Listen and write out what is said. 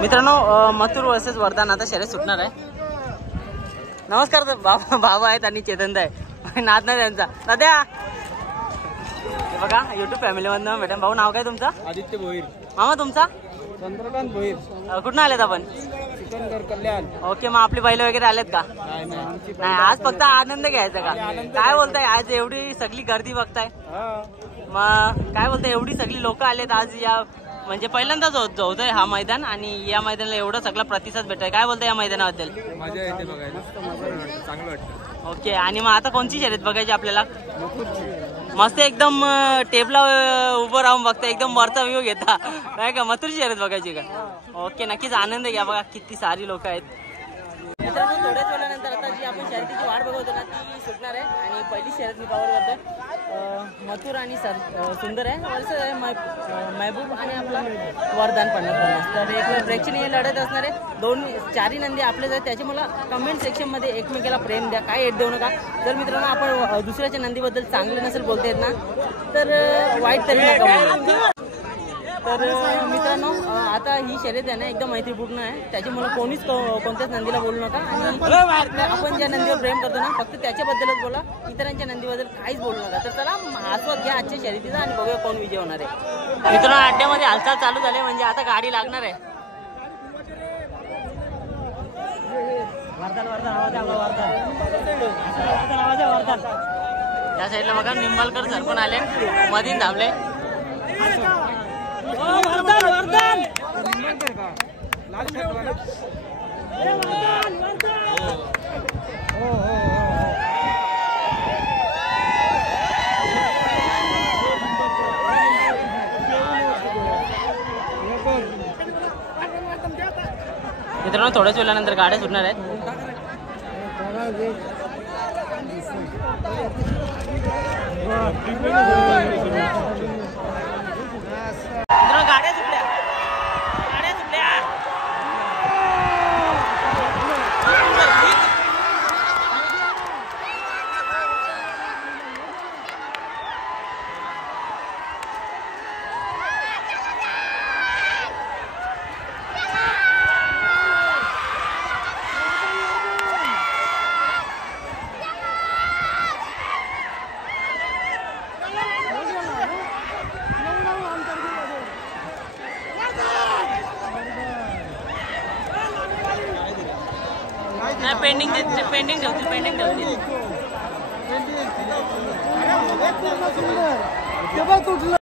मित्रांनो मथुर वर्सेस वर्धन आता शर्यत सुटणार आहे. नमस्कार बाबा आहेत आणि चेतन आहे नाद नाही त्यांचा दाद्या. बघा युट्यूब फॅमिली मधनं मॅडम. भाऊ नाव काय तुमचं? आदित्य भोईर. मामा तुमचा? चंद्रकांत भोईर. कुठून आलेत आपण? सिकंदर कल्याण. ओके, मग आपली बैल वगैरे आलेत का? नाही, आज फक्त आनंद घ्यायचा का? काय बोलताय, आज एवढी सगळी गर्दी बघताय, मग काय बोलताय, एवढी सगळी लोक आलेत आज या म्हणजे पहिल्यांदाच होतोय हा मैदान आणि या मैदानाला एवढा सगळा प्रतिसाद भेटतोय. काय बोलताय या मैदानाबद्दल? मजा येते बघायला, चांगलं वाटतं. ओके, आणि मग आता कोणती शर्यत बघायची आपल्याला? मस्त एकदम टेबला उभं राहून बघता, एकदम वरचा व्ह्यू घेता काय का? मथुरची शर्यत बघायची का? ओके, नक्कीच आनंद घ्या. बघा किती सारी लोक आहेत. मित्रांनो थोड्याच वेळानंतर आता जी आपण शर्यतीची वाट बघतो ना ती सुटणार आहे आणि पहिली शर्यत मी कव्हर करतोय. मथुर आणि सुंदर आहे वर्ष महबूब आणि आपला वरदान पन्नास. तर एक प्रेक्षणीय लढत असणार आहे. दोन चारही नंदी आपलेच आहेत, त्याच्यामुळे कमेंट सेक्शनमध्ये एकमेकाला प्रेम द्या, काय एड देऊ नका. जर मित्रांनो आपण दुसऱ्याच्या नंदीबद्दल चांगलं नसेल बोलता येत ना तर वाईट तरी नका. तर मित्रांनो आता ही शर्यत आहे ना एकदम मैत्रीपूर्ण आहे, त्याच्यामुळे कोणीच कोणत्याच नंदीला बोलू नका. आणि आपण ज्या नंदीवर प्रेम करतो ना फक्त त्याच्याबद्दलच बोला, इतरांच्या नंदीबद्दल काहीच बोलू नका. तर चला आस्वाद घ्या आजच्या शर्यतीचा आणि बघूया कोण विजय होणार आहे. मित्रांनो अड्ड्यामध्ये हालचाल चालू झाली म्हणजे आता गाडी लागणार आहे. त्या साईडला बघा निंबाळकर सर पण आले, मधीन धावले. मित्रांनो थोड्याच वेळानंतर गाड्या सुटणार आहेत. गाड्या सुटल्या, गाड्या सुटल्या. पेंडिंग ठेवतील.